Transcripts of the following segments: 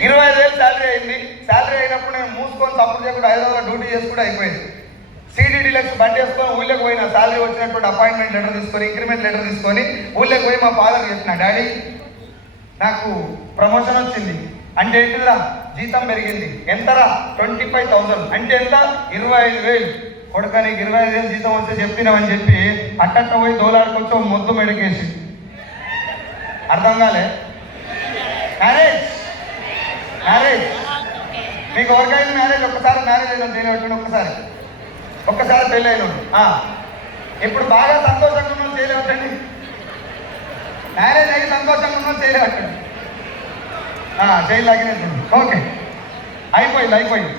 25,000 salary అయింది. Salary అయినప్పుడు నేను మూసుకొని సపోర్ట్ చేయకుండా హైదరాబాద్లో డ్యూటీ చేసుకుంటే అయిపోయింది. సిటీ డీలక్స్ బండి వేసుకొని ఊళ్ళోకి పోయిన శాలరీ వచ్చినటువంటి అపాయింట్మెంట్ లెటర్ తీసుకొని ఇంక్రిమెంట్ లెటర్ తీసుకొని ఊళ్ళోకి పోయి మా ఫాదర్ చెప్పిన, డాడీ నాకు ప్రమోషన్ వచ్చింది. అంటే ఏంటిదిరా? జీతం పెరిగింది. ఎంతరా? 25,000. అంటే ఎంత? 25,000. కొడుక నీకు 25,000 జీతం వస్తే చెప్పినామని చెప్పి అట్టట్ట పోయి దోలాడుకొచ్చి మొద్దు మెడకేసి. అర్థం కాలే? మ్యారేజ్ మ్యారేజ్ మీకు ఎవరికైనా మ్యారేజ్ ఒక్కసారి మ్యారేజ్ అయినా చేయలేవటండి. ఒక్కసారి పెళ్ళి అయిన ఇప్పుడు బాగా సంతోషంగా ఉన్నాం చేయలేవటండి. మ్యారేజ్ అయ్యి సంతోషంగా ఉన్నాం చేయలేవటండి. చేయలేకనే. ఓకే, అయిపోయింది.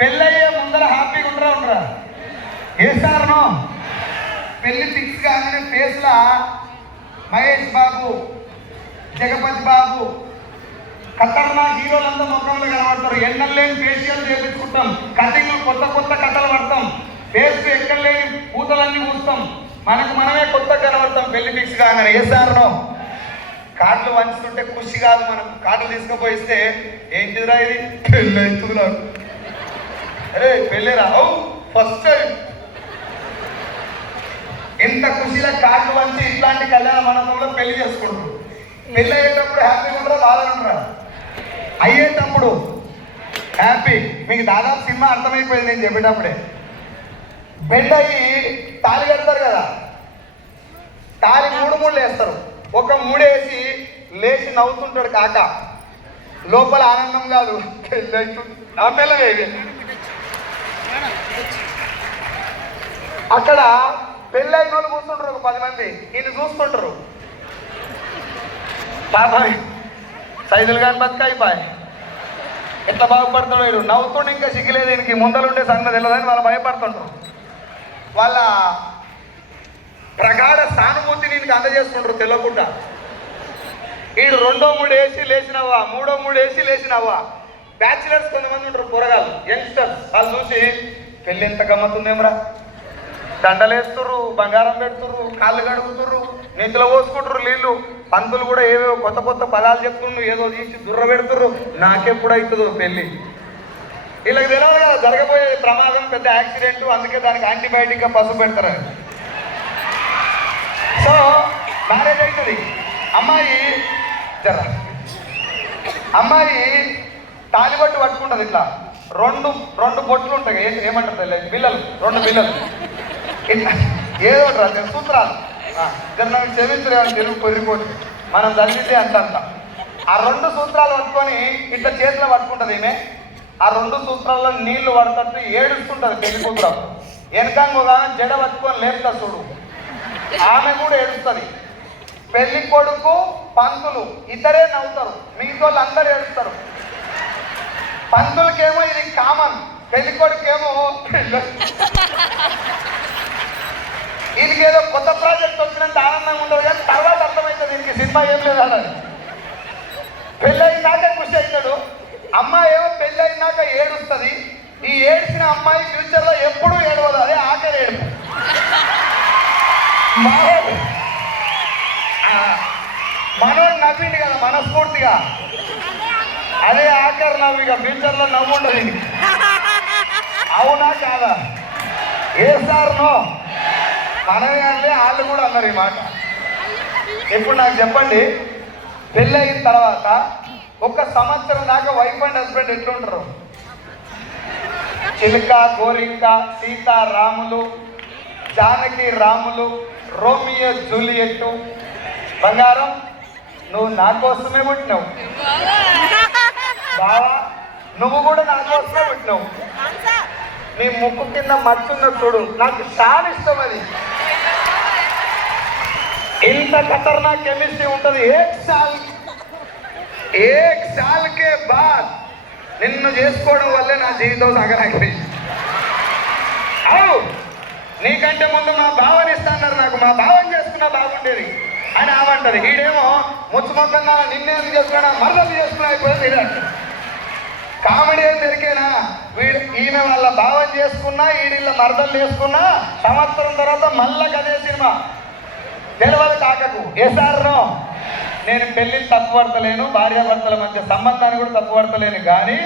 పెళ్ళయ్యే ముందర హ్యాపీగా ఉండరా? వేస్తారనో పెళ్ళి ఫిక్స్ కాగానే ఫేస్లా మహేష్ బాబు, జగపతి బాబు, ఖతర్నాక్ హీరోలంతా ముఖంలో కనబడతారు. ఎన్నలేని ఫేషియల్ చేపించుకుంటాం, కటింగ్లు కొత్త కథలు పడతాం, ఫేస్ ఎక్కడ లేని పూతలన్నీ పూస్తాం, మనకు మనమే కొత్త కనబడతాం. పెళ్లి ఫిక్స్ కాగానే వేస్తారనో కార్డులు వంచుతుంటే ఖుషి కాదు. మనం కార్డులు తీసుకుపోయిస్తే ఏంటిదిరా ఇది? పెళ్ళి అవుతుందిరా. అరే పెళ్ళిరా? First time. ఎంత ఖుషిగా కార్డులు వంచి ఇట్లాంటి కళ్యాణ మండపంలో పెళ్లి చేసుకుంటారు. పెళ్ళి అయ్యేటప్పుడు హ్యాపీగా ఉండరా బాధ ఉండరా? అయ్యేటప్పుడు హ్యాపీ. మీకు దాదాపు సినిమా అర్థమైపోయింది నేను చెప్పేటప్పుడే. బెడ్ అయ్యి తాళి కడతారు కదా, తాళి 3 వేస్తారు. ఒక 3 వేసి లేచి నవ్వుతుంటాడు కాక, లోపల ఆనందం కాదు పెళ్ళి అవుతుంది. ఆ పిల్లవేవి అక్కడ పెళ్ళి అయిన వాళ్ళు కూర్చుంటారు. ఒక 10 మంది ఈయన చూస్తుంటారు. బాబాయ్ సైదులు కానీ బతుకైపోయి ఎట్లా బాగుపడుతున్నాడు వీడు, నవ్వుతుండే ఇంకా సిగ్గులేదు దీనికి, ముందలుండే సంగతి తెలియదని వాళ్ళు భయపడుతుంటారు. వాళ్ళ ప్రగాఢ సానుభూతి నీకు అందజేస్తుంటారు తెలియకుండా. వీడు 2వ 3 వేసి లేచినవ్వా, 3వ 3 వేసి లేచినవ్వా. బ్యాచిలర్స్ కొంతమంది ఉంటారు, కూరగాయలు యంగ్స్టర్స్. వాళ్ళు చూసి పెళ్ళి ఎంత గమ్మతుందేమరా, దండలేస్తుర్రు, బంగారం పెడుతుర్రు, కాళ్ళు కడుగుతుర్రు, నీటిలో పోసుకుంటారు నీళ్ళు. పంతులు కూడా ఏవేవో కొత్త పదాలు చెప్తుండ్రు, ఏదో తీసి దుర్ర పెడుతుర్రు. నాకెప్పుడు అవుతుందో పెళ్ళి. వీళ్ళకి తెలియదు కదా జరగబోయే ప్రమాదం, పెద్ద యాక్సిడెంట్. అందుకే దానికి యాంటీబయాటిక్గా పసుపు పెడతారని. సో మ్యారేజ్ అవుతుంది. అమ్మాయి తాలిబట్టు పట్టుకుంటుంది. ఇట్లా రెండు బొట్లు ఉంటాయి, ఏమంటారు తెలియదు, బిల్లలు, 2 బిల్లలు ఏదో సూత్రాలు. నాకు క్షమించలేమని తెలుగు పొరిపోయి మనం చదివితే అంత. ఆ 2 సూత్రాలు పట్టుకొని ఇట్లా చేతిలో పట్టుకుంటుంది ఈమె. ఆ 2 సూత్రాల్లో నీళ్లు పడతట్టు ఏడుస్తుంటుంది పెళ్లి కూతురు. వెనకంగా జడ పట్టుకొని లేపుతా చూడు, ఆమె కూడా ఏడుస్తుంది. పెళ్లి కొడుకు, పంతులు ఇద్దరే నవ్వుతారు, మిగతా వాళ్ళు అందరూ ఏడుస్తారు. పంతులకేమో ఇది కామన్, పెళ్లి కొడుకేమో దీనికి ఏదో కొత్త ప్రాజెక్ట్ వచ్చినంత ఆనందంగా ఉండదు. కానీ తర్వాత అర్థమవుతుంది దీనికి సినిమా ఏం లేదని. పెళ్ళి అయినాక ఖుషి అవుతాడు. అమ్మాయి ఏమో పెళ్ళి అయినాక ఏడుస్తుంది. ఈ ఏడ్చిన అమ్మాయి ఫ్యూచర్లో ఎప్పుడూ ఏడవదు, అదే ఆఖరి ఏడుపు. మనోడు నవ్వింది కదా మనస్ఫూర్తిగా, అదే ఆఖరి నవ్వు. ఇక ఫ్యూచర్లో నవ్వు ఉండదు ఇది. అవునా కాదా? ఏ సార్ నో మనమే అంటే వాళ్ళు కూడా అన్నారు ఈ మాట. ఇప్పుడు నాకు చెప్పండి, పెళ్ళి అయిన తర్వాత 1 సంవత్సరం దాకా వైఫ్ అండ్ హస్బెండ్ ఎట్లుంటారు? చిలుక గోరింక, సీత రాములు, జానకి రాములు, రోమియో జూలియట్. బంగారం నువ్వు నా కోసమే పుట్టినావు, బావా నువ్వు కూడా నా కోసమే పుట్టినావు. నీ ముక్కు కింద మచ్చున్న చూడు, నాకు చాలా ఇష్టం అది. ఇంత ఖతర్నాక్ కెమిస్ట్రీ ఉంటుంది. ఏక్ సాల్ కే బాద్ నిన్ను చేసుకోవడం వల్లే నా జీవితం సాగరాగిపోయింది. అవు నీకంటే ముందు మా బావని ఇస్తాన్నారు, నాకు మా బావని చేసుకున్నా బాగుండేది అని ఆమంటది. వీడేమో ముచ్చు మొక్కన్నా నిన్నేం చేసుకున్నా మరదలు చేసుకున్నా అయిపోయింది. వీడు కామెడీ ఏం దొరికేనా? ఈమె వాళ్ళ భావం చేసుకున్నా, ఈడిళ్ళ మరదలు చేసుకున్నా, సంవత్సరం తర్వాత మళ్ళా అదే సినిమా తెలియదు కాకకు. ఏ సార్ నేను పెళ్లిని తప్పుపడతలేను, భార్యాభర్తల మధ్య సంబంధాన్ని కూడా తప్పుపడతలేను, కానీ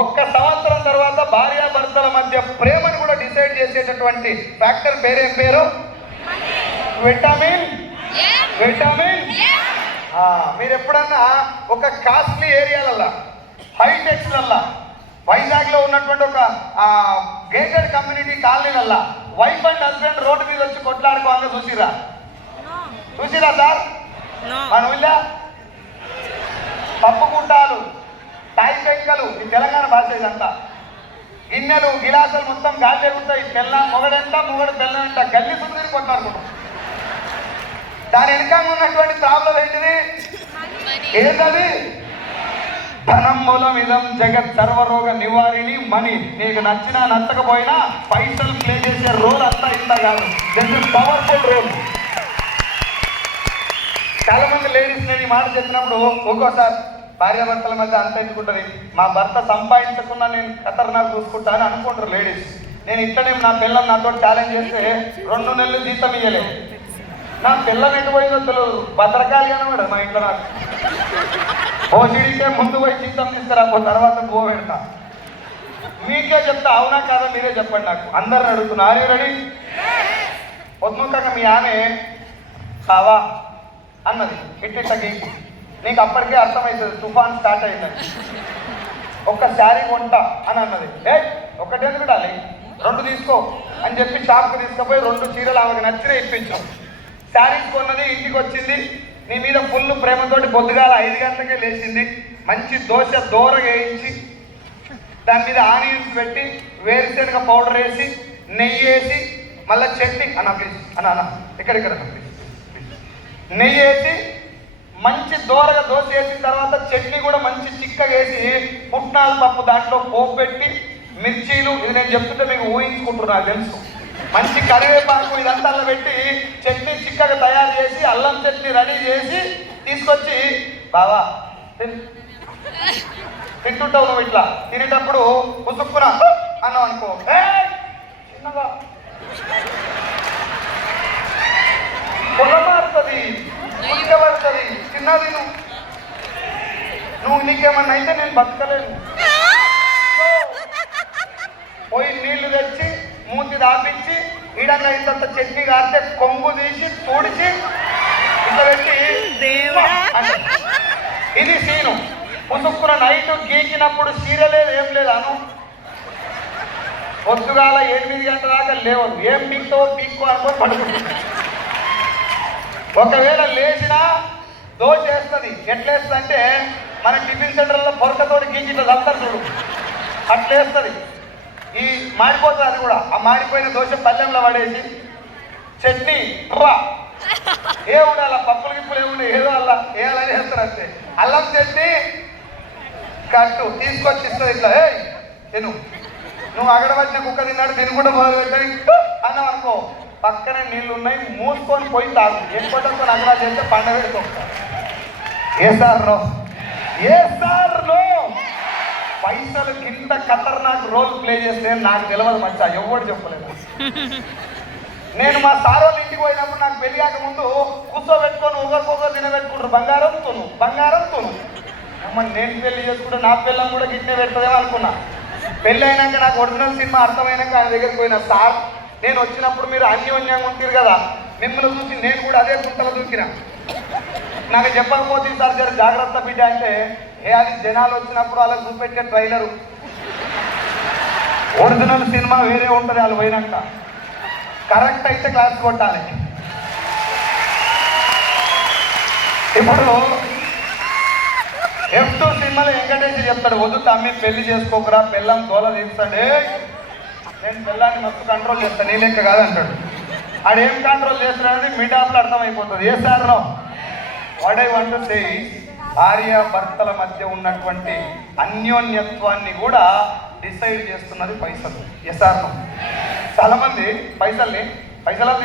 ఒక్క సంవత్సరం తర్వాత భార్యాభర్తల మధ్య ప్రేమను కూడా డిసైడ్ చేసేటటువంటి ఫ్యాక్టర్ పేరేం పేరు? విటమిన్. విటమిన్. మీరు ఎప్పుడన్నా ఒక కాస్ట్లీ ఏరియాలల్లా, హైటెక్స్లల్లా, వైజాగ్లో ఉన్నటువంటి ఒక గేటెడ్ కమ్యూనిటీ కాలనీలల్లా వైఫ్ అండ్ హస్బెండ్ రోడ్డు మీద వచ్చి కొట్లాడుకోవాలని చూసిరా? చూసిరా సార్? మన ఊళ్ళో పప్పు గుంటాలు, తాయి పెంకలు, ఈ తెలంగాణ భాష ఇదంతా, గిన్నెలు గిలాసులు మొత్తం గాలి ఎగుతాయి. మొగడంట మొగడు పెళ్ళంట గల్లి సుందరి కొట్లాడుకుంటాం. దాని వెనక ఉన్నటువంటి ప్రాబ్లం ఏంటిది? ఏంటది? ధనం మూలమిదం జగత్ సర్వరోగ నివారిణి మనీ. నీకు నచ్చినా నచ్చకపోయినా పైసలు ప్లే చేసే రోల్ అంతా ఇంత కాదు, దిస్ ఇస్ పవర్ఫుల్ రోల్. చాలా మంది లేడీస్ నేను ఈ మాట చెప్పినప్పుడు ఒక్కోసారి భార్యాభర్తల మధ్య అంత ఎందుకుంటుంది, మా భర్త సంపాదించకుండా నేను ఖతర్నాక్ చూసుకుంటా అని అనుకుంటారు లేడీస్. నేను ఇట్లనే నా పిల్లలు నాతో ఛాలెంజ్ చేస్తే 2 నెలలు జీతం ఇయ్యలేదు. నా పిల్లలు ఎటు పోయిందో తెలియదు, భద్రకాలిగానే మేడం మా ఇంట్లో. నాకు ఓసిడికే ముందు పోయి జీతం తీసుకురాపో, తర్వాత పో పెడతా. మీకే చెప్తా, అవునా కాదా మీరే చెప్పండి. నాకు అందరిని అడుగుతున్నా, ఆర్ యు రెడీ? పొద్దుముఖంగా మీ ఆమె కావా అన్నది ఇట్టిట్టకి, నీకు అప్పటికే అర్థమవుతుంది తుఫాన్ స్టార్ట్ అయిందని. ఒక్క శారీ కొంటా అని అన్నది. ఒక్కటేందుకు పెట్టాలి, 2 తీసుకో అని చెప్పి షాప్కి తీసుకుపోయి 2 చీరలు ఆమెకు నచ్చినా ఇప్పించాం. శారీస్ కొన్నది, ఇంటికి వచ్చింది, నీ మీద ఫుల్ ప్రేమతోటి పొద్దుగాల 5 గంటలకే లేచింది. మంచి దోశ దోరగా వేయించి దాని మీద ఆనియన్స్ పెట్టి వేరుశనగ పౌడర్ వేసి నెయ్యి వేసి మళ్ళీ చట్నీ అన్న ప్లీజ్ అన్న ఇక్కడ నెయ్యి వేసి మంచి దోరగా దోశ వేసిన తర్వాత చట్నీ కూడా మంచి చిక్కగా వేసి పుట్నాల పప్పు దాంట్లో పోపు పెట్టి మిర్చీలు, ఇది నేను చెప్తుంటే మీకు ఊహించుకుంటున్నా తెలుసు, మంచి కరివేపాకు ఇదంతా అల్ల పెట్టి చట్నీ చిక్కగా తయారు చేసి అల్లం చట్నీ రెడీ చేసి తీసుకొచ్చి బావా తింటుంటావు నువ్వు. ఇట్లా తినేటప్పుడు ఉసుక్కున అన్నావు అనుకో, చిన్నగా పొలమారుతుంది, పడుతుంది, చిన్నది నువ్వు నీకేమన్నా అయితే నేను బతకలేను. పోయి నీళ్లు తెచ్చి మూతి దాపించి ఈడంగా ఇంత చట్నీ కాస్తే కొంగు తీసి తోడిచి ఇట్లా పెట్టి ఇది సీను. పుసుక్కున నైట్ గీకినప్పుడు సీరలేదు ఏం లేదు అను, పొద్దుగాల 8 గంటల దాకా లేవదు, ఏం పీక్తో పీక్కో అనుకో పడుకుంటుంది. ఒకవేళ లేచినా దోశ వేస్తుంది. ఎట్లేస్తుంది అంటే మన టిఫిన్ సెంటర్లో పొరకతోటి గీకిట దస్తారు చూడు, అట్లేస్తుంది. ఈ మాడిపోతుంది అది కూడా. ఆ మాడిపోయిన దోశ పల్లెంలో పడేసి చట్నీ ఏ ఉండాలి, పప్పులు గిప్పులు ఏముండే ఏదో అల్లా వేయాలని వేస్తారు అంతే. అల్లం చట్నీ కట్టు తీసుకొచ్చి ఇస్తుంది. ఇట్లా తిను, నువ్వు అక్కడ వచ్చిన కుక్క తిన్నాడు తినుకుంటూ మొదలు పెట్టని అన్నావు అనుకో, పక్కనే నీళ్ళు ఉన్నాయి మూసుకొని పోయి తాగు. ఎక్కువ అక్కడ చేస్తే పండగ పెట్టుకుంటా. ఏ సార్ నో పైసలు కింద ఖతర్నాక్ రోల్ ప్లే చేస్తే నాకు తెలియదు మచ్చా, ఎవరు చెప్పలేదు. నేను మా సార్ వాళ్ళ ఇంటికి పోయినప్పుడు నాకు పెళ్లి కాకముందు కూర్చోబెట్టుకొని ఒకరికొకరు తినబెట్టుకుంటారు, బంగారం తోను. అమ్మ నేను పెళ్లి చేసుకుంటే నా పిల్లని కూడా గిట్నే పెడతాదేమో అనుకున్నా. పెళ్ళి అయినాక నాకు ఒరిజినల్ సినిమా అర్థమైనాక ఆయన దగ్గరికి పోయినా, సార్ నేను వచ్చినప్పుడు మీరు అన్యోన్యంగా ఉంటారు కదా, మిమ్మల్ని చూసి నేను కూడా అదే గుంటలో దూకినా, నాకు చెప్పకపోతే సార్ జర జాగ్రత్త బిడ్డ అంటే, అది జనాలు వచ్చినప్పుడు అలా చూపెట్టే ట్రైలరు, ఒరిజినల్ సినిమా వేరే ఉంటుంది. వాళ్ళు పోయినాక కరెక్ట్ అయితే క్లాస్ కొట్టాలి. ఇప్పుడు F2 సినిమాలో వెంకటేష్ చెప్తాడు, వద్దు తమ్మి పెళ్లి చేసుకోకరా, పిల్లం దోల తీస్తాడే, నేను పిల్లాన్ని మస్తు కంట్రోల్ చేస్తాను, నీ లెక్క కాదంటాడు. ఆడేం కంట్రోల్ చేస్తాడనేది మిడ్ ఆఫ్లో అర్థమైపోతుంది. ఏ sir know what I want to say, భార్య భర్తల మధ్య ఉన్నటువంటి అన్యోన్యత్వాన్ని కూడా డిసైడ్ చేస్తున్నది పైసలు. Yes or no? చాలా మంది పైసలు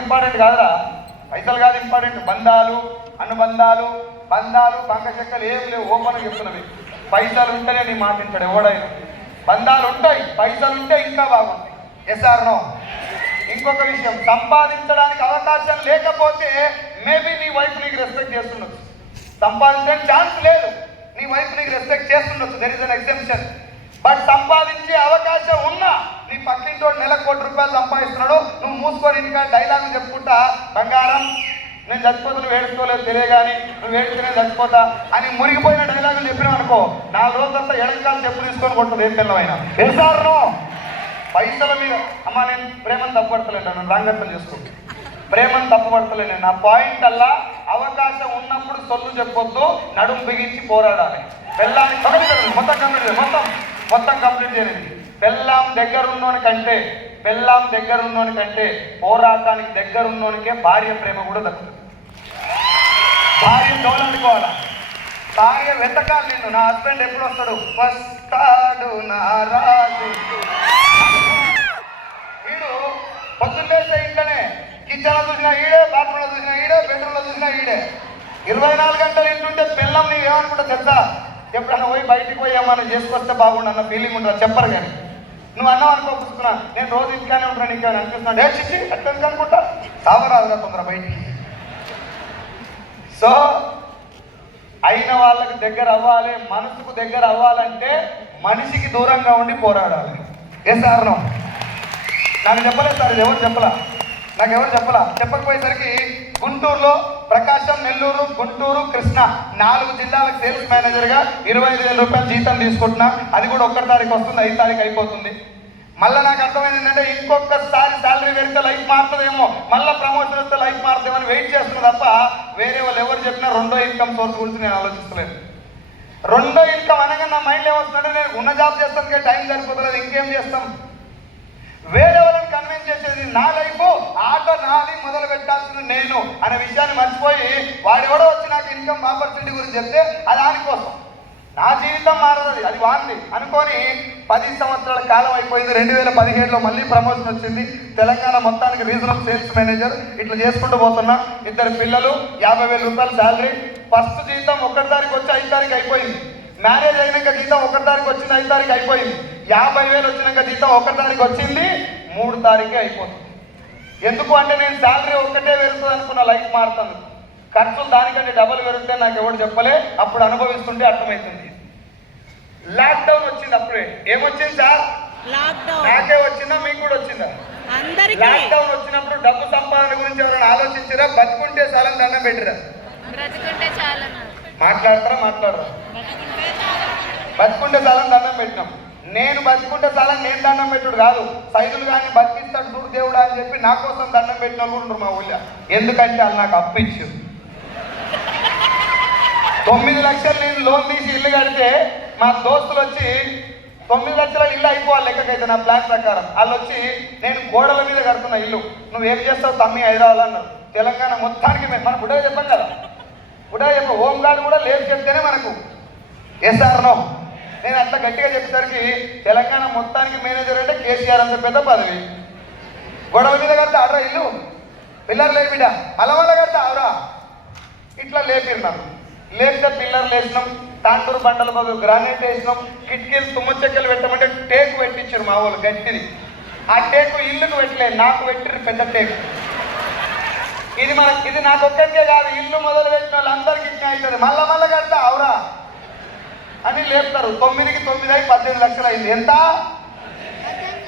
ఇంపార్టెంట్ కాదురా, పైసలు కాదు ఇంపార్టెంట్, అనుబంధాలు బంకచెక్కలు ఏం లేవు. ఓపెన్గా చెప్తున్నవి, పైసలు ఉంటేనే నీ మాటింటాడు ఎవడైనా. బంధాలు ఉంటాయి, పైసలు ఉంటే ఇంకా బాగుంటాయి. Yes or no? ఇంకొక విషయం, సంపాదించడానికి అవకాశం లేకపోతే మేబీ నీ వైఫ్ నీకు రెస్పెక్ట్ చేస్తుండొచ్చు, సంపాదించడానికి ఛాన్స్ లేదు. నీ వైఫ్ నీకు రెస్పెక్ట్ చేస్తుండొచ్చు, there is an exemption. But సంపాదించే అవకాశం ఉన్నా నీ పక్కింటో నెలకు ₹1 సంపాదిస్తున్నాడు, నువ్వు మూసుకొని ఇంకా డైలాగ్ చెప్పుకుంటా బంగారం నేను చచ్చిపోతే నువ్వు ఏడుకోలేదు తెలియగాని నువ్వు ఏడితే నేను చచ్చిపోతా అని మురిగిపోయిన డైలాగులు చెప్పినావు అనుకో, 4 రోజులంతా ఎడంకాలు చెప్పు తీసుకొని కొడుతుంది ఏ పిల్లమైనా. ఎసారు పైసల మీద అమ్మ నేను ప్రేమను తప్పుపడతలేను, నన్ను రంగర్థం చేసుకుంటా, ప్రేమను తప్పుపడతలేను. నా పాయింట్ అల్లా అవకాశం ఉన్నప్పుడు సొల్లు చెప్పొద్దు, నడుము బిగించి పోరాడాలి. పెళ్ళాన్ని మొత్తం కంప్లీట్ చేయండి. పెళ్ళాం దగ్గరున్నోని కంటే పోరాటానికి దగ్గరున్నోనికే భార్య ప్రేమ కూడా దక్కుతుంది. భార్య గౌరవించుకోవాలా, భార్య వెతకాలి. నిన్ను నా హస్బెండ్ ఎప్పుడు వస్తాడు నా రాజు. వీడు పొద్దున్నేస్తే ఇంట్లోనే కిచెన్లో చూసినా ఈడే, బాత్రూంలో చూసినా ఈడే, బెడ్రూమ్లో చూసినా ఈడే. 24 గంటలు ఇంటుంటే పిల్లం నీవు ఏమనుకుంటా తెలుసా? ఎప్పుడన్నా పోయి బయటికి పోయి ఏమన్నా చేసుకొస్తే బాగుండు అన్న ఫీలింగ్ ఉంటుంది. చెప్పరు కానీ నువ్వు అన్నావు అనుకోపుస్తున్నా నేను రోజు ఇంట్లోనే ఉంటాను ఇంకా అనిపిస్తున్నాను. ఏ చిచ్చి అట్లా అనుకుంటా సావరాదుగా తొందర బయటికి. సో అయిన వాళ్ళకి దగ్గర అవ్వాలి, మనసుకు దగ్గర అవ్వాలంటే మనిషికి దూరంగా ఉండి పోరాడాలి. ఏ సారణం నాకు చెప్పలేదు సార్, ఇది ఎవరు చెప్పలా, నాకెవరు చెప్పలా. చెప్పకపోయేసరికి గుంటూరులో ప్రకాశం, నెల్లూరు, గుంటూరు, కృష్ణ 4 జిల్లాలకు సేల్స్ మేనేజర్గా ₹25,000 జీతం తీసుకుంటున్నా. అది కూడా 1 తారీఖు వస్తుంది, 5 తారీఖు అయిపోతుంది. మళ్ళీ నాకు అర్థమైంది ఏంటంటే ఇంకొకసారి శాలరీ పెరిగితే లైఫ్ మారుతుందేమో, మళ్ళీ ప్రమోషన్ వస్తే లైఫ్ మారుతుందేమో అని వెయిట్ చేస్తున్నా తప్ప వేరే వాళ్ళు ఎవరు చెప్పినా రెండో ఇన్కమ్ సోర్స్ గురించి నేను ఆలోచిస్తలేను. రెండో ఇన్కమ్ అనగా నా మైండ్ ఏమొస్తుందంటే నేను ఉన్న జాబ్ చేస్తానికే టైం సరిపోతుంది, ఇంకేం చేస్తాం. వేరే వాళ్ళని కన్విన్స్ చేసేది నా లైఫ్, ఆట నాది, మొదలు పెట్టాల్సింది నేను అనే విషయాన్ని మర్చిపోయి వాడెవడో వచ్చి నాకు ఇన్కమ్ ఆపర్చునిటీ గురించి చెప్తే అది దానికోసం నా జీవితం మారదు, అది వాంది అనుకొని 10 సంవత్సరాల కాలం అయిపోయింది. 2017లో మళ్ళీ ప్రమోషన్ వచ్చింది. తెలంగాణ మొత్తానికి రీజనల్ సేల్స్ మేనేజర్ ఇట్లా చేసుకుంటూ పోతున్నా. 2 పిల్లలు, ₹50,000 శాలరీ. ఫస్ట్ జీతం 1 తారీఖు వచ్చి 5 తారీఖు అయిపోయింది. మ్యారేజ్ అయినాక జీతం 1 తారీఖు వచ్చింది, 5 తారీఖు అయిపోయింది. 50,000 వచ్చినాక జీతం 1 తారీఖు వచ్చింది, 3 తారీఖే అయిపోతుంది. ఎందుకు అంటే నేను శాలరీ ఒక్కటే పెరుగుతుంది అనుకున్న, లైఫ్ మారుతుంది. ఖర్చులు దానికంటే డబల్ పెరిగితే నాకు ఎవరు చెప్పలే, అప్పుడు అనుభవిస్తుంటే అర్థమవుతుంది. లాక్డౌన్ వచ్చింది. అప్పుడే ఏమొచ్చింది సార్? నాకే వచ్చిందా, మీకు కూడా వచ్చిందా? లాక్డౌన్ వచ్చినప్పుడు డబ్బు సంపాదన గురించి ఎవరైనా ఆలోచించారా? బతుకుంటే చాలని దండం పెట్టిరా? మాట్లాడరా? బతుకుంటే చాలని దండం పెట్టినాం. నేను బతుకుంటే చాలని నేను దండం పెట్టుడు కాదు, సైదులు కానీ బతికిస్తాడు చూడు దేవుడా అని చెప్పి నా కోసం దండం పెట్టిన వాళ్ళు ఉన్నారు మా ఊళ్ళో. ఎందుకంటే వాళ్ళు నాకు అప్పు ఇచ్చారు. 9 లక్షలు నేను లోన్ తీసి ఇల్లు కడితే మా దోస్తులు వచ్చి 9 లక్షల ఇల్లు అయిపోవాలి లెక్కకైతే నా ప్లాన్ ప్రకారం. వాళ్ళు వచ్చి నేను గోడల మీద కడుతున్నా ఇల్లు, నువ్వేం చేస్తావు తమ్మి హైదరాబాద్ అన్నారు. తెలంగాణ మొత్తానికి మనకు కూడా చెప్పాం కదా, కూడా చెప్ప హోమ్ గార్డ్ కూడా లేదు చెప్తేనే మనకు ఎస్ఆర్నో. నేను అట్లా గట్టిగా చెప్పేసరికి తెలంగాణ మొత్తానికి మేనేజర్ అంటే కేసీఆర్ అంత పెద్ద పదవి. గొడవ మీద కడితే ఆడరా ఇల్లు, పిల్లర్ లేపిడ అలా వల్ల కడితే ఆవురా, ఇట్లా లేపిన్నాను. లేపితే పిల్లర్లు వేసినాం, తాంటూరు బండల బదులు గ్రానైట్ వేసినాం, కిటికీలు తుమ్మ చెక్కలు పెట్టమంటే టేకు పెట్టించారు మా వాళ్ళు గట్టిది. ఆ టేకు ఇల్లుకు పెట్టలేదు, నాకు పెట్టిరు పెద్ద టేకు. ఇది నాకు ఒక్కరికే కాదు, ఇల్లు మొదలు పెట్టిన వాళ్ళందరికీ ఇట్లా అవుతుంది. మళ్ళా కడితే ఆవురా అని లేపుతారు. 9కి 9 అయి 18 లక్షలు అయింది. ఎంత?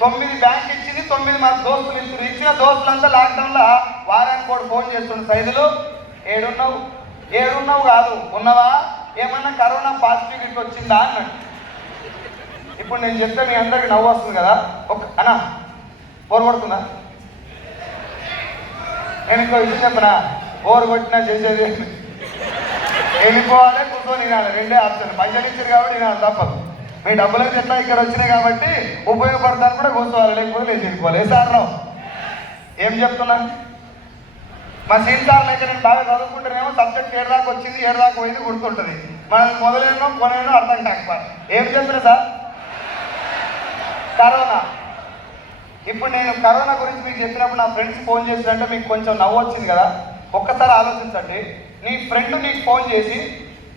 9 బ్యాంక్ ఇచ్చింది, 9 మా దోస్తులు ఇచ్చింది. ఇచ్చిన దోస్తులంతా లాక్డౌన్లో వారానికి కూడా ఫోన్ చేస్తుండే, సైదులు ఏడున్నావు కాదు ఉన్నవా, ఏమన్నా కరోనా పాజిటివ్ ఇట్లా వచ్చిందా అన్నాడు. ఇప్పుడు నేను చెప్తే మీ అందరికి నవ్వు వస్తుంది కదా, అన్నా బోరు కొడుతుందా? నేను ఇంకో విషయం చెప్పనా, బోరు కొట్టినా చేసేది వెళ్ళిపోవాలి, కూర్చొని వినాలి, 2 ఆప్షన్. పైసలు ఇచ్చారు కాబట్టి వినాలి తప్పదు. మీ డబ్బులకు ఎట్లా ఇక్కడ వచ్చినాయి కాబట్టి ఉపయోగపడతాను కూడా కూర్చోవాలి, లేకపోతే లేచి వెళ్ళిపోవాలి. సార్ ఏం చెప్తున్నా, మా సీన్ సార్ లెక్క నేను బాగా చదువుకుంటేనేమో సబ్జెక్ట్ 7 దాకా వచ్చింది, 7 దాకా పోయింది గుర్తుంటుంది. మనం మొదలైనో కొనేనో అర్థం కాకపోతే ఏం చెప్పినా సార్ కరోనా. ఇప్పుడు నేను కరోనా గురించి మీకు చెప్పినప్పుడు నా ఫ్రెండ్స్ ఫోన్ చేసినట్టే మీకు కొంచెం నవ్వు వచ్చింది కదా. ఒక్కసారి ఆలోచించండి, నీ ఫ్రెండ్ నీకు ఫోన్ చేసి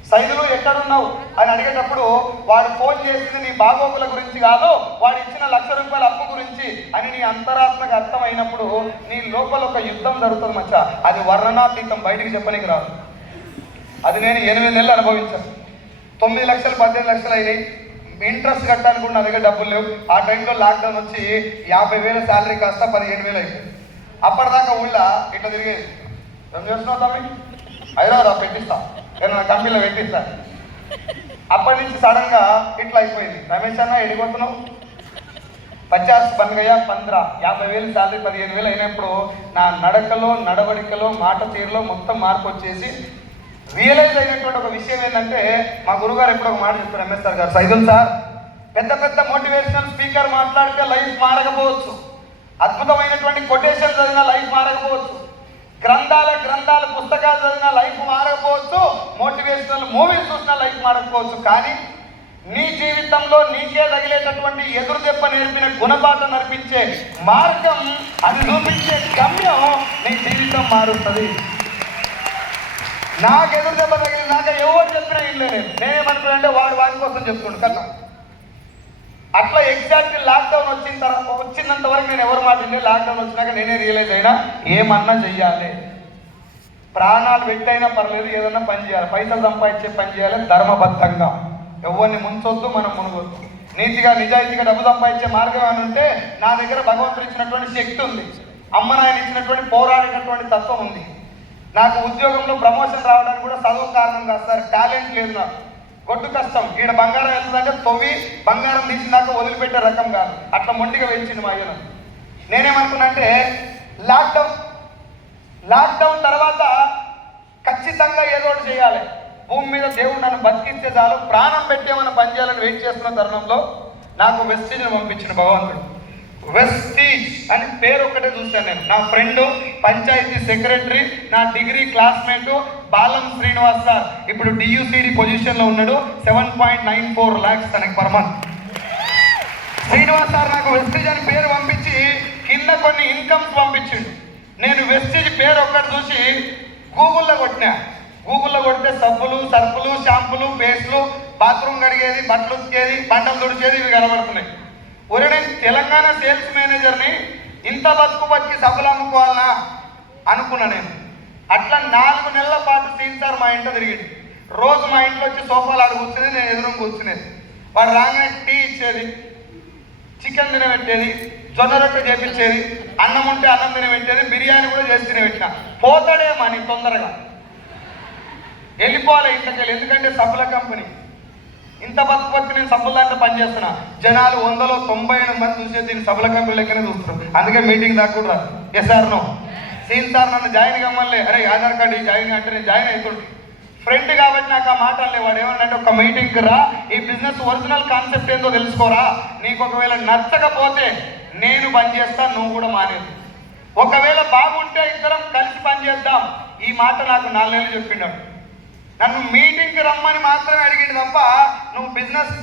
సైదులు ఎక్కడున్నావు అని అడిగేటప్పుడు వాడు ఫోన్ చేసింది నీ బాగోగుల గురించి కాదు, వాడు ఇచ్చిన ₹1,00,000 అప్పు గురించి అని నీ అంతరాత్మకు అర్థమైనప్పుడు నీ లోపల ఒక యుద్ధం జరుగుతుంది మచ్చా. అది వర్ణనాతీతం, బయటికి చెప్పనికి రాదు. అది నేను 8 నెలలు అనుభవించాను. 9 లక్షలు 18 లక్షలు అయినాయి. ఇంట్రెస్ట్ కట్టడానికి కూడా నా దగ్గర డబ్బులు లేవు. ఆ టైంలో లాక్డౌన్ వచ్చి 50,000 శాలరీ కాస్త 15,000 అయిపోయింది. అప్పటిదాకా ఊళ్ళో ఇట్లా తిరిగేది. ఏం చేస్తున్నావు తమ్మి? హైదరాబాద్ పెట్టిస్తా, ఏదైనా కంపెనీలో పెట్టిస్తా. అప్పటి నుంచి సడన్గా ఇట్లా అయిపోయింది. రమేష్ అన్న ఎడిపోతున్నావు, 50 బన్ గయా 15, 50,000 శాలరీ 15,000 అయినప్పుడు నా నడకలో, నడవడికలో, మాట తీరులో మొత్తం మార్పు వచ్చేసి రియలైజ్ అయినటువంటి ఒక విషయం ఏంటంటే, మా గురుగారు ఎప్పుడు ఒక మాట చెప్పారు, ఎంఎస్ఆర్ గారు, సైదుల్ సార్, పెద్ద పెద్ద మోటివేషనల్ స్పీకర్ మాట్లాడితే లైఫ్ మారకపోవచ్చు, అద్భుతమైనటువంటి కొటేషన్ చదివిన లైఫ్ మారకపోవచ్చు, గ్రంథాల పుస్తకాలు చదివిన లైఫ్ మారకపోవచ్చు, మోటివేషనల్ మూవీస్ చూసిన లైఫ్ మారకపోవచ్చు, కానీ నీ జీవితంలో నీకే తగిలేటటువంటి ఎదురు దెబ్బ నేర్పిన గుణపాఠం నడిపించే మార్గం, అది చూపించే గమ్యం నీ జీవితం మారుతుంది. నాకు ఎదురు దెబ్బ తగిలి నాకు ఎవరు చెప్పినా ఏం లేదు. నేనేమనుకున్నానంటే వాడి కోసం చెప్తుండు కదా. అట్లా ఎగ్జాక్ట్ లాక్డౌన్ వచ్చినంత వరకు నేను ఎవరు మాట్లాడితే, లాక్డౌన్ వచ్చినాక నేనే రియలైజ్ అయినా ఏమన్నా చెయ్యాలి, ప్రాణాలు పెట్టైనా పర్లేదు, ఏదన్నా పని చేయాలి, పైసలు సంపాదించే పని చేయాలి, ధర్మబద్ధంగా, ఎవరిని ముంచొద్దు, మనం మునుగొద్దు, నీతిగా నిజాయితీగా డబ్బు సంపాదించే మార్గం అని ఉంటే నా దగ్గర భగవంతుడు ఇచ్చినటువంటి శక్తి ఉంది, అమ్మ నాయన ఇచ్చినటువంటి పోరాడినటువంటి తత్వం ఉంది. నాకు ఉద్యోగంలో ప్రమోషన్ రావడానికి కూడా చదువు కారణం కాదు సార్, టాలెంట్ లేదు నాకు, గొడ్డు కష్టం. ఈడ బంగారం వెళ్తుందంటే తొవ్వి బంగారం తీసినాక వదిలిపెట్టే రకం కాదు, అట్లా మొండిగా పెంచింది మా అయ్యన. నేనేమనుకున్నా అంటే లాక్డౌన్ తర్వాత ఖచ్చితంగా ఏదో ఒకటి చేయాలి, భూమి మీద దేవుడు నన్ను బతికిస్తే చాలు, ప్రాణం పెట్టేమన్నా పని చేయాలని వెయిట్ చేస్తున్న తరుణంలో నాకు వెస్టీజ్ని పంపించిన భగవంతుడు. వెస్టీజ్ అని పేరు ఒక్కటే చూశాను నేను. నా ఫ్రెండ్, పంచాయతీ సెక్రటరీ, నా డిగ్రీ క్లాస్మేట్ బాలం శ్రీనివాస్ సార్ ఇప్పుడు డియూసిడి పొజిషన్లో ఉన్నాడు. 7.94 lakhs తనకి పర్ మంత్. శ్రీనివాస్ సార్ నాకు వెస్టీజ్ అని పేరు పంపించి కింద కొన్ని ఇన్కమ్స్ పంపించిండు. నేను వెస్టీజ్ పేరు ఒక్కటి చూసి గూగుల్లో కొడితే సబ్బులు, సర్పులు, షాంపులు, పేస్టులు, బాత్రూమ్ కడిగేది, బట్టలు ఉతికేది, బండలు తుడిచేది ఇవి కనబడుతున్నాయి. ఒరే, నేను తెలంగాణ సేల్స్ మేనేజర్ని, ఇంత బతికి సబ్బులు అమ్ముకోవాలనా అనుకున్నా నేను. అట్లా 4 నెలల పాటు సీన్ సార్ మా ఇంట్లో తిరిగింది. రోజు మా ఇంట్లో వచ్చి సోఫాలు ఆడు కూర్చునేది, నేను ఎదురు కూర్చునేది. వాడు రాగానే టీ ఇచ్చేది, చికెన్ తినబెట్టేది, జొన్న రొట్టె చేపించేది, అన్నం ఉంటే అన్నం తినబెట్టేది, బిర్యానీ కూడా చేసి తినబెట్టిన. పోతాడేమో అని తొందరగా వెళ్ళిపోవాలి ఇంతకెళ్ళి, ఎందుకంటే సబ్బుల కంపెనీ. ఇంత బతుకు నేను సబ్బుల దాంట్లో పనిచేస్తున్నా, జనాలు 100-98 మంది చూసేది దీన్ని సబ్బుల కంపెనీ లెక్కనే చూస్తున్నారు. అందుకే మీటింగ్ దాకా కూడా రాదు. ఎస్ఆర్ నో సీన్ సార్ నన్ను జాయిన్ కమ్మలే, అరే ఆధార్ కార్డు జాయిన్ అంటే నేను జాయిన్ అవుతుంటే ఫ్రెండ్ కాబట్టి నాకు ఆ మాట అనలే. వాడు ఏమన్నంటే ఒక మీటింగ్కి రా, ఈ బిజినెస్ ఒరిజినల్ కాన్సెప్ట్ ఏందో తెలుసుకోరా, నీకు ఒకవేళ నచ్చకపోతే నేను పని చేస్తా, నువ్వు కూడా మానేది, ఒకవేళ బాగుంటే ఇద్దరం కలిసి పని చేద్దాం. ఈ మాట నాకు 4 నెలలు చెప్పిండాడు. నన్ను మీటింగ్కి రమ్మని మాత్రమే అడిగింది తప్ప నువ్వు బిజినెస్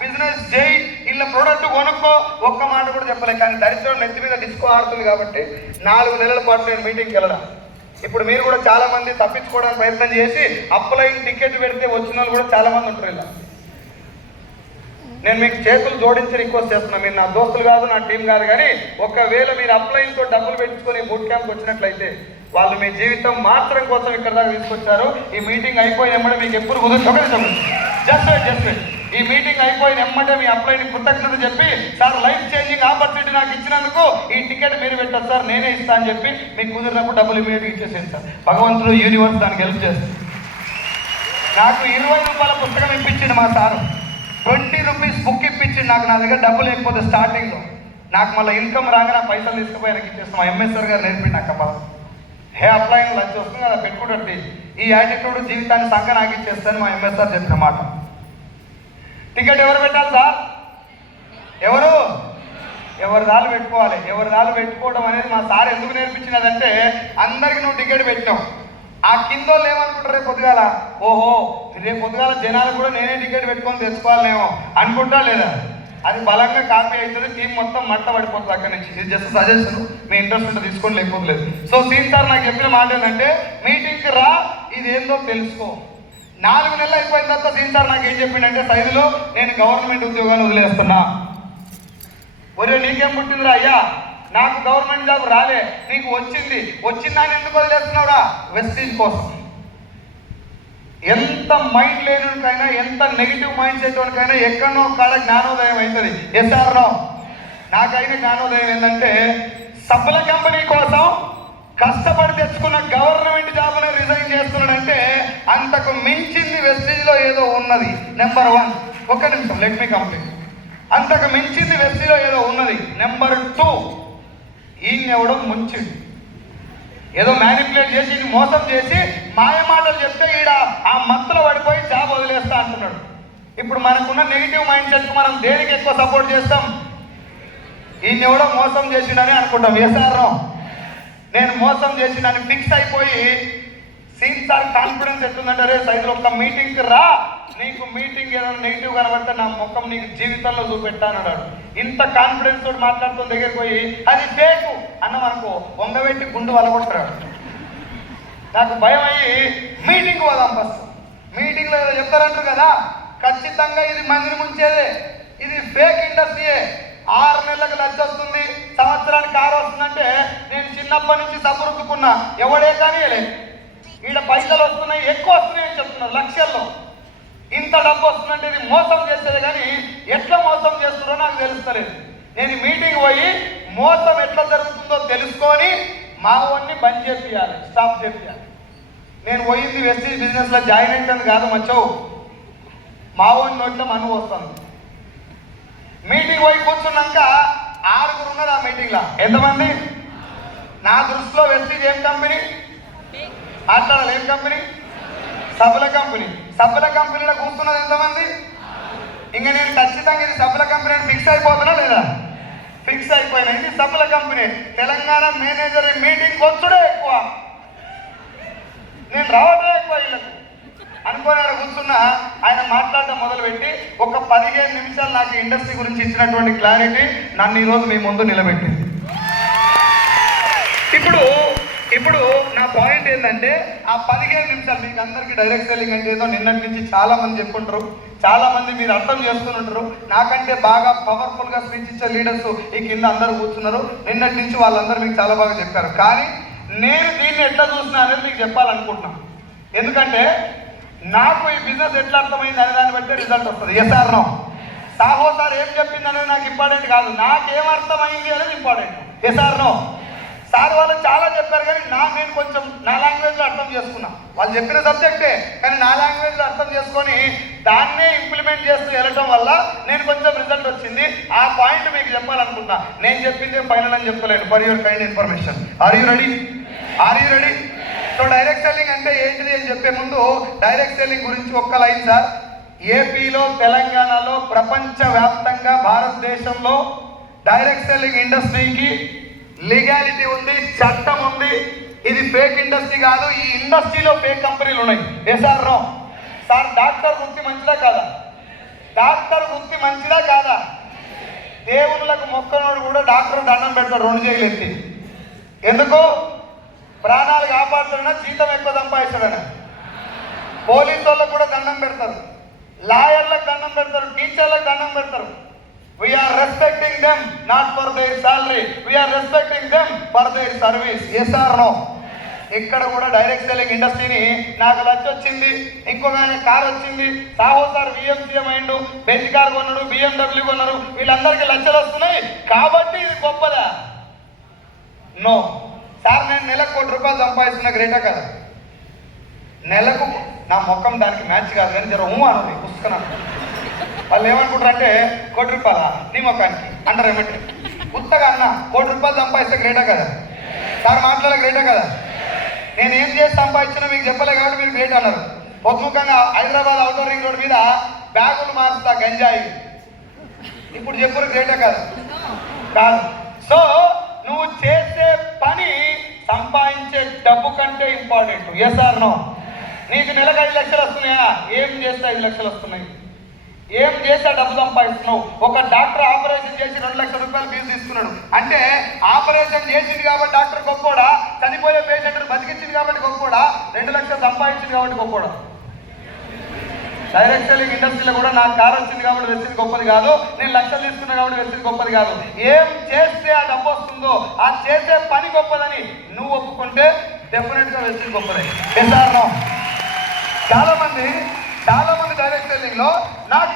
బిజినెస్ చేయి, ఇలా ప్రోడక్ట్ కొనుక్కో, ఒక్క మాట కూడా చెప్పలేదు. కానీ దరిద్రం నెత్తి మీద డిస్కో ఆడుతుంది కాబట్టి 4 నెలల పాటు నేను మీటింగ్కి వెళ్ళడం. ఇప్పుడు మీరు కూడా చాలా మంది తప్పించుకోవడానికి ప్రయత్నం చేసి అప్లైన్ టికెట్ పెడితే వచ్చిన వాళ్ళు కూడా చాలా మంది ఉంటారు. ఇలా నేను మీకు చేతులు జోడించి రిక్వెస్ట్ చేస్తున్నా, మీరు నా దోస్తులు కాదు, నా టీం కాదు, కానీ ఒకవేళ మీరు అప్లైన్తో డబ్బులు పెట్టుకొని బూట్ క్యాంప్కి వచ్చినట్లయితే వాళ్ళు మీ జీవితం మార్చడం కోసం ఇక్కడ దాకా తీసుకొచ్చారు. ఈ మీటింగ్ అయిపోయిన ఎమ్మటే మీకు ఎప్పుడు కుదురు జస్ట్ ఈ మీటింగ్ అయిపోయిన ఎమ్మటే మీ అప్లైని కృతజ్ఞత చెప్పి, సార్ లైఫ్ చేంజింగ్ ఆపర్చునిటీ నాకు ఇచ్చినందుకు ఈ టికెట్ మీరు పెట్టారు సార్, నేనే ఇస్తా అని చెప్పి మీకు కుదిరినప్పుడు డబ్బులు ఇమీడియట్గా ఇచ్చేసేది సార్. భగవంతుడు యూనివర్స్ దానికి హెల్ప్ చేస్తుంది. నాకు 20 రూపాయల పుస్తకం ఇప్పించింది మా సారు, 20 రూపీస్ బుక్ ఇప్పించింది నాకు. నా దగ్గర డబ్బులు లేకపోతే స్టార్టింగ్లో నాకు మళ్ళీ ఇన్కమ్ రాగానే పైసలు తీసుకుపోయి నాకు ఇచ్చేస్తాం. మా ఎంఎస్ఆర్ గారు నేర్పిండి నాకు పదం. హే అప్లైన్ లంచ్ వస్తుంది కదా పెట్టుకుంటుంది, ఈ యాటిట్యూడ్ జీవితాన్ని సంఖ నాకు ఇచ్చేస్తాను మా ఎంఎస్ఆర్ చెప్పిన మాట. టికెట్ ఎవరు పెట్టాలి సార్? ఎవరి దాలు పెట్టుకోవాలి. ఎవరి దాలు పెట్టుకోవడం అనేది మా సార్ ఎందుకు నేర్పించినదంటే, అందరికి నువ్వు టికెట్ పెట్టినావు, ఆ కిందోళ్ళు ఏమనుకుంటారు రేపు పొద్దుగాల, ఓహో రేపు పొద్దుగాల జనాలు కూడా నేనే టికెట్ పెట్టుకొని తెచ్చుకోవాలేమో అనుకుంటా లేదా? అది బలంగా కాపీ అవుతుంది, టీం మొత్తం మట్ట పడిపోతుంది అక్కడి నుంచి. ఇది జస్ట్ సజెషన్, మీ ఇంట్రెస్ట్ ఉంటే తీసుకోండి, లేకపోతే లేదు. సో సీన్ సార్ నాకు చెప్పిన మాట ఏంటంటే, మీటింగ్కి రా, ఇదేందో తెలుసుకో. 4 నెలలు అయిపోయిన తర్వాత సీన్ సార్ నాకు ఏం చెప్పిండంటే, సైజులో నేను గవర్నమెంట్ ఉద్యోగాలు వదిలేస్తున్నా. ఒరే నీకేం పుట్టిందిరా అయ్యా, నాకు గవర్నమెంట్ జాబ్ రాలే, నీకు వచ్చిందని ఎందుకు వదిలేస్తున్నావురా? వెస్టీజ్ కోసం. ఎంత మైండ్ లేనికైనా, ఎంత నెగిటివ్ మైండ్ సెట్ వానికైనా ఎక్కడనో కాడ జ్ఞానోదయం అవుతుంది. ఎస్ఆర్నో? నాకైన జ్ఞానోదయం ఏంటంటే, సబ్బుల కంపెనీ కోసం కష్టపడి తెచ్చుకున్న గవర్నమెంట్ జాబ్ని రిజైన్ చేస్తున్నాడంటే అంతకు మించింది వెస్టీజ్లో ఏదో ఉన్నది. నెంబర్ 1. ఒక్క నిమిషం, లెట్ మీ కంప్లీట్. అంతకు మించింది వెస్టీజ్లో ఏదో ఉన్నది. నెంబర్ 2, ఈయనెవడో ముంచిండు, ఏదో మ్యానిపులేట్ చేసి మోసం చేసి మాయ మాటలు చెప్తే ఈడ ఆ మత్తులో పడిపోయి జాబ్ వదిలేస్తా అంటున్నాడు. ఇప్పుడు మనకున్న నెగిటివ్ మైండ్ సెట్కి మనం దేనికి ఎక్కువ సపోర్ట్ చేస్తాం? ఈయనెవడో మోసం చేసిండని అనుకుంటాం. ఎస్ఆర్నో? నేను మోసం చేసిండని ఫిక్స్ అయిపోయి సీన్స్ ఆర్ కాన్ఫిడెన్స్ ఎట్లుందంటే, రే సైజులో ఒక్క మీటింగ్కి రా, నీకు మీటింగ్ ఏదైనా నెగిటివ్ కనబడితే నా ముఖం నీకు జీవితంలో చూపెట్టానన్నాడు. ఇంత కాన్ఫిడెన్స్ తోటి మాట్లాడుతున్న దగ్గరికి పోయి అది ఫేకు అన్నమనుకో, వంగబెట్టి గుండు వలగొట్టాడు. నాకు భయం అయ్యి మీటింగ్ పోదాం. ఫస్ట్ మీటింగ్లో ఏదో చెప్తారంటారు కదా, ఖచ్చితంగా ఇది మందిని ముంచేదే, ఇది ఫేక్ ఇండస్ట్రీయే. 6 నెలలకు లక్ష వస్తుంది, సంవత్సరానికి 6 వస్తుందంటే నేను చిన్నప్పటి నుంచి సబ్బురుక్కున్నా, ఎవడే కానీ ఈడ పైసలు వస్తున్నాయి, ఎక్కువ వస్తున్నాయి అని చెప్తున్నారు లక్షల్లో. ఇంత డబ్బు వస్తుందంటే ఇది మోసం చేసేది, కానీ ఎట్లా మోసం చేస్తున్నారో నాకు తెలుస్తలేదు. నేను మీటింగ్ పోయి మోసం ఎట్లా జరుగుతుందో తెలుసుకొని మా వాడిని బంద్ చేపియాలి, స్టాప్ చేపియాలి. నేను పోయింది వెస్టీజ్ బిజినెస్లో జాయిన్ అయిందని కాదు మచ్చవు, మా వాడిని నోట్లో మను వస్తాను. మీటింగ్ పోయి కూర్చున్నాక 6 ఉన్నారు ఆ మీటింగ్లో. ఎంతమంది? నా దృష్టిలో వెస్టీజ్ ఏం కంపెనీ? మాట్లాడాలి, ఏం కంపెనీ? సబ్బుల కంపెనీ. సబ్బుల కంపెనీలో కూర్చున్నది ఎంతమంది? ఇంకా నేను ఖచ్చితంగా ఇది సబ్బుల కంపెనీ ఫిక్స్ అయిపోతున్నా లేదా? ఫిక్స్ అయిపోయినా. ఇది సబ్బుల కంపెనీ. తెలంగాణ మేనేజర్ మీటింగ్ వచ్చుడే ఎక్కువ, నేను రావడమే ఎక్కువ. వీళ్ళకు అనుకోని ఆడ కూర్చున్నా, ఆయన మాట్లాడటం మొదలుపెట్టి ఒక 15 నిమిషాలు నాకు ఇండస్ట్రీ గురించి ఇచ్చినటువంటి క్లారిటీ నన్ను ఈరోజు మీ ముందు నిలబెట్టింది. ఇప్పుడు నా పాయింట్ ఏంటంటే, ఆ 15 నిమిషాలు మీకు అందరికీ డైరెక్ట్ సెల్లింగ్ అంటే ఏదో నిన్నటి నుంచి చాలా మంది చెప్పుకుంటారు, చాలా మంది మీరు అర్థం చేసుకుని ఉంటారు. నాకంటే బాగా పవర్ఫుల్గా స్పీచ్ ఇచ్చే లీడర్స్ ఈ కింద అందరూ కూర్చున్నారు. నిన్నటి నుంచి వాళ్ళందరూ మీకు చాలా బాగా చెప్పారు. కానీ నేను దీన్ని ఎట్లా చూసినా అనేది మీకు చెప్పాలనుకుంటున్నాను. ఎందుకంటే నాకు ఈ బిజినెస్ ఎట్లా అర్థమైంది అనే దాన్ని బట్టి రిజల్ట్ వస్తుంది. ఎస్ఆర్నో? సాహో సార్ ఏం చెప్పింది అనేది నాకు ఇంపార్టెంట్ కాదు, నాకేం అర్థమైంది అనేది ఇంపార్టెంట్. ఎస్ఆర్నో? సార్ వాళ్ళు చాలా చెప్పారు, కానీ నేను కొంచెం నా లాంగ్వేజ్లో అర్థం చేసుకున్నా. వాళ్ళు చెప్పిన సబ్జెక్టే, కానీ నా లాంగ్వేజ్లో అర్థం చేసుకొని దాన్నే ఇంప్లిమెంట్ చేస్తూ వెళ్ళటం వల్ల నేను కొంచెం రిజల్ట్ వచ్చింది. ఆ పాయింట్ మీకు చెప్పాలనుకుంటున్నా. నేను చెప్పింది ఫైనల్ అని చెప్పలేను. For your kind information. Are you ready? So direct selling అంటే ఏంటిది అని చెప్పే ముందు డైరెక్ట్ సెల్లింగ్ గురించి ఒక్క లైన్ సార్. ఏపీలో, తెలంగాణలో, ప్రపంచవ్యాప్తంగా, భారతదేశంలో డైరెక్ట్ సెల్లింగ్ ఇండస్ట్రీకి లీగాలిటీ ఉంది, చట్టం ఉంది. ఇది ఫేక్ ఇండస్ట్రీ కాదు. ఈ ఇండస్ట్రీలో ఫేక్ కంపెనీలు ఉన్నాయి. ఎస్ఆర్నో? సార్ డాక్టర్ వృత్తి మంచిదా కాదా? డాక్టర్ వృత్తి మంచిదా కాదా? దేవుళ్ళకు మొక్కనోడు కూడా డాక్టర్ దండం పెడతాడు 2 చేతులు ఎత్తి. ఎందుకు? ప్రాణాలు కాపాడుతున్నా, జీతం ఎక్కువ సంపాదిస్తాడని. పోలీసు వాళ్ళకు కూడా దండం పెడతారు, లాయర్లకు దండం పెడతారు, టీచర్లకు దండం పెడతారు. We are respecting them not for their salary, we are respecting them for their service. Yes or no? ఇక్కడ కూడా డైరెక్ట్ సెల్లింగ్ ఇండస్ట్రీని నాకు లక్ష వచ్చింది, ఇంకొక కార్ వచ్చింది, సాహో సార్ విఎంసీఎం అయిండు, బెంజ్ కార్ కొన్నాడు, BMW కొన్నారు, వీళ్ళందరికీ లక్షలు వస్తున్నాయి కాబట్టి ఇది గొప్పదా? No sir. నేను నెలకు ₹1 సంపాదిస్తున్న గ్రేటా కదా? నెలకు నా ముఖం దానికి మ్యాచ్ కాదు, కానీ జర అను పుస్తకం. వాళ్ళు ఏమనుకుంటారంటే ₹1 నీ ముఖానికి అంటారు. ఏమంటే ఉత్తగా అన్న ₹1 సంపాదిస్తే గ్రేటా కదా? సార్ మాట్లాడే గ్రేటా కదా? నేను ఏం చేసి సంపాదించినా మీకు చెప్పలే కాబట్టి మీరు గ్రేట్ అన్నారు. పొద్దుముఖంగా హైదరాబాద్ ఔటర్ రింగ్ రోడ్ మీద బ్యాగులు మారుస్తా గంజాయి, ఇప్పుడు చెప్పురు గ్రేటా కాదు? కాదు. సో నువ్వు చేసే పని సంపాదించే డబ్బు కంటే ఇంపార్టెంట్. ఎస్ఆర్నో? నీకు నెలకు 5 లక్షలు వస్తున్నాయా? ఏం చేస్తే 5 లక్షలు వస్తున్నాయి? ఏం చేస్తే డబ్బు సంపాదిస్తున్నావు? ఒక డాక్టర్ ఆపరేషన్ చేసి ₹2 లక్షల ఫీజు తీసుకున్నాడు అంటే ఆపరేషన్ చేసింది కాబట్టి డాక్టర్ గొప్పోడా? చనిపోయే పేషెంట్ బతికించింది కాబట్టి గొప్పోడా? 2 లక్షలు సంపాదించింది కాబట్టి గొప్పోడా? డైరెక్ట్ సెల్లింగ్ ఇండస్ట్రీలో కూడా నాకు కారు వచ్చింది కాబట్టి వెస్టీజ్ గొప్పది కాదు, నేను లక్షలు తీసుకున్నా కాబట్టి వెస్టీజ్ గొప్పది కాదు. ఏం చేస్తే ఆ డబ్బు వస్తుందో, ఆ చేసే పని గొప్పదని నువ్వు ఒప్పుకుంటే డెఫినెట్గా వెస్టీజ్ గొప్పదే. ఎస్ఆర్నో? చాలా మంది డైరెక్ట్ సెల్లింగ్ లో నాకు